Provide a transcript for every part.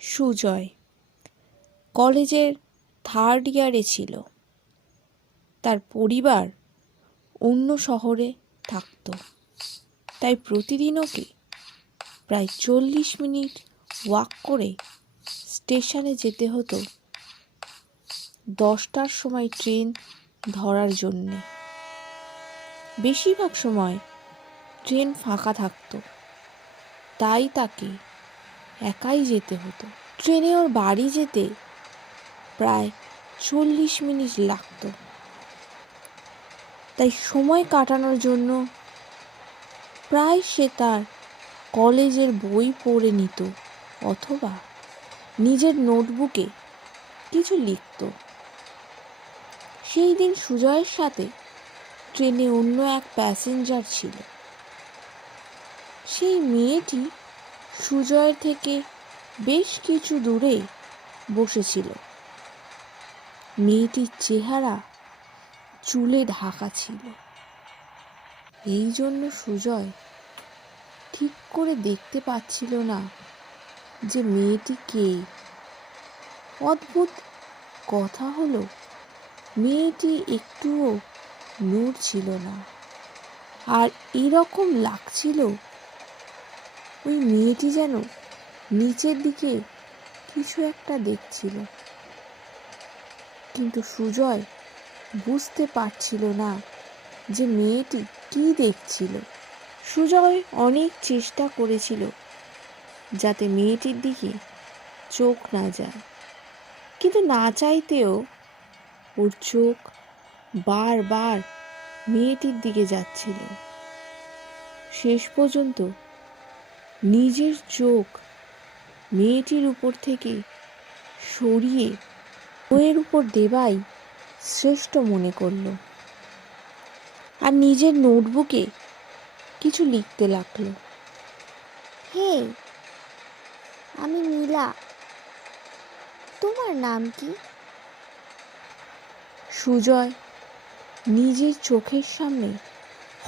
সুজয় কলেজের থার্ড ইয়ারে ছিল। তার পরিবার অন্য শহরে থাকত, তাই প্রতিদিন ওকে প্রায় 40 মিনিট ওয়াক করে স্টেশনে যেতে হতো 10টার সময় ট্রেন ধরার জন্যে। বেশিরভাগ সময় ট্রেন ফাঁকা থাকতো, তাই তাকে একাই যেতে হতো। ট্রেনে ওর বাড়ি যেতে প্রায় 40 মিনিট লাগতো। তাই সময় কাটানোর জন্য প্রায় সে তার কলেজের বই পড়ে নিত অথবা নিজের নোটবুকে কিছু লিখত। সেই দিন সুজয়ের সাথে ট্রেনে অন্য এক প্যাসেঞ্জার ছিল। সেই মেয়েটি সুজয়ের থেকে বেশ কিছু দূরে বসেছিল। মেয়েটির চেহারা চুলে ঢাকা ছিল, এই জন্য সুজয় ঠিক করে দেখতে পাচ্ছিল না যে মেয়েটি কে। অদ্ভুত কথা হলো, মেয়েটি একটুও নড়ছিল না, আর এরকম লাগছিল ওই মেয়েটি যেন নিচের দিকে কিছু একটা দেখছিল। কিন্তু সুজয় বুঝতে পারছিল না যে মেয়েটি কি দেখছিল। সুজয় অনেক চেষ্টা করেছিল যাতে মেয়েটির দিকে চোখ না যায়, কিন্তু না চাইতেও ওর চোখ বারবার মেয়েটির দিকে যাচ্ছিল। শেষ পর্যন্ত নিজের চোখ মেয়েটির উপর থেকে সরিয়ে বইয়ের উপর দেবাই শ্রেষ্ঠ মনে করল, আর নিজের নোটবুকে কিছু লিখতে লাগলো। হে, আমি নীলা। তোমার নাম কি? সুজয় নিজের চোখের সামনে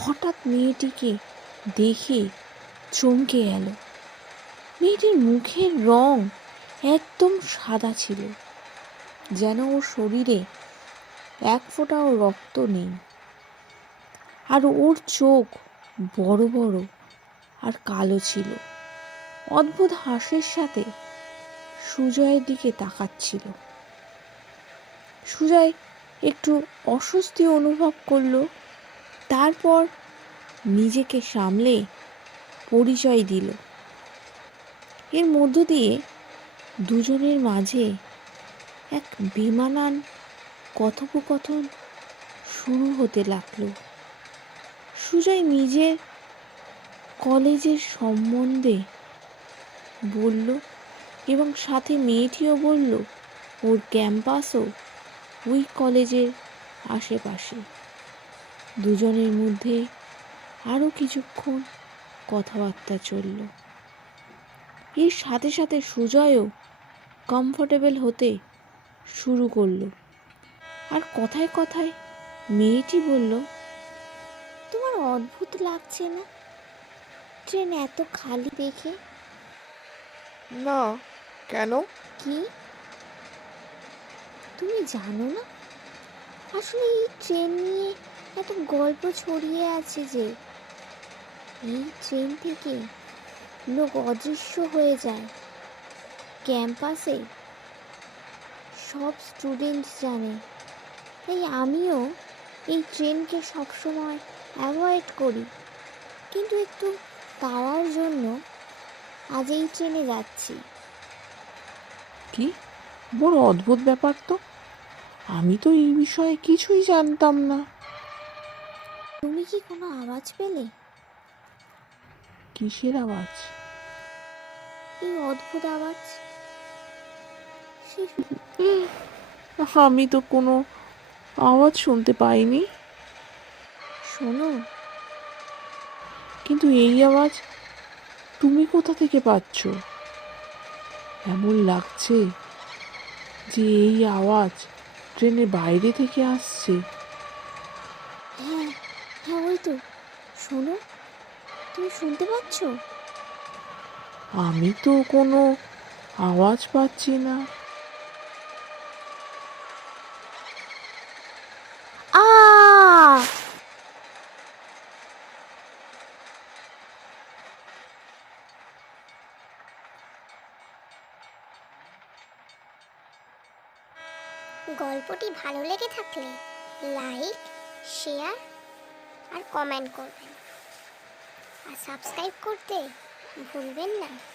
হঠাৎ মেয়েটিকে দেখে চমকে গেল। মেয়েটির মুখের রং একদম সাদা ছিল, যেন ওর শরীরে এক ফোঁটাও রক্ত নেই। আর ওর চোখ বড় বড় আর কালো ছিল। অদ্ভুত হাসির সাথে সুজয়ের দিকে তাকাচ্ছিল। সুজয় একটু অস্বস্তি অনুভব করলো। তারপর নিজেকে সামলে পরিচয় দিল। এর মধ্য দিয়ে দুজনের মাঝে এক বেমানান কথোপকথন শুরু হতে লাগলো। সুজয় নিজের কলেজের সম্বন্ধে বলল এবং সাথে মেয়েটিও বলল ওর ক্যাম্পাসও ওই কলেজের আশেপাশে। দুজনের মধ্যে আরও কিছুক্ষণ কথাবার্তা চলল। এর সাথে সাথে সুজয়ও কমফোর্টেবল হতে শুরু করলো। আর কথায় কথায় মেয়েটি বলল, তোমার অদ্ভুত লাগছে না ট্রেন এত খালি দেখে? না, কেন? কি তুমি জানো না? আসলে এই ট্রেন নিয়ে এত গল্প ছড়িয়ে আছে যে এই ট্রেন থেকে লোক অদৃশ্য হয়ে যায়। ক্যাম্পাসে সব স্টুডেন্ট জানে, তাই আমিও এই ট্রেনকে সবসময় অ্যাভয়েড করি, কিন্তু একটু তাড়ার জন্য আজ এই ট্রেনে যাচ্ছি। কি বড় অদ্ভুত ব্যাপার তো, আমি তো এই বিষয়ে কিছুই জানতাম না। তুমি কি কোনো আওয়াজ পেলে? কিসের আওয়াজ? এই অদ্ভুত আওয়াজ। আমি তো কোনো আওয়াজ শুনতে পাইনি। শোনো, কিন্তু এই আওয়াজ তুমি কোথা থেকে পাচ্ছ? এমন লাগছে যে এই আওয়াজ ট্রেনের বাইরে থেকে আসছে। হ্যাঁ হ্যাঁ, ওই তো, শোনো, তুমি শুনতে পাচ্ছ? আমি তো কোনো আওয়াজ পাচ্ছি না। আ গল্পটি ভালো লেগে থাকলে লাইক, শেয়ার আর কমেন্ট করবেন, আর সাবস্ক্রাইব করতে ভুলবেন না।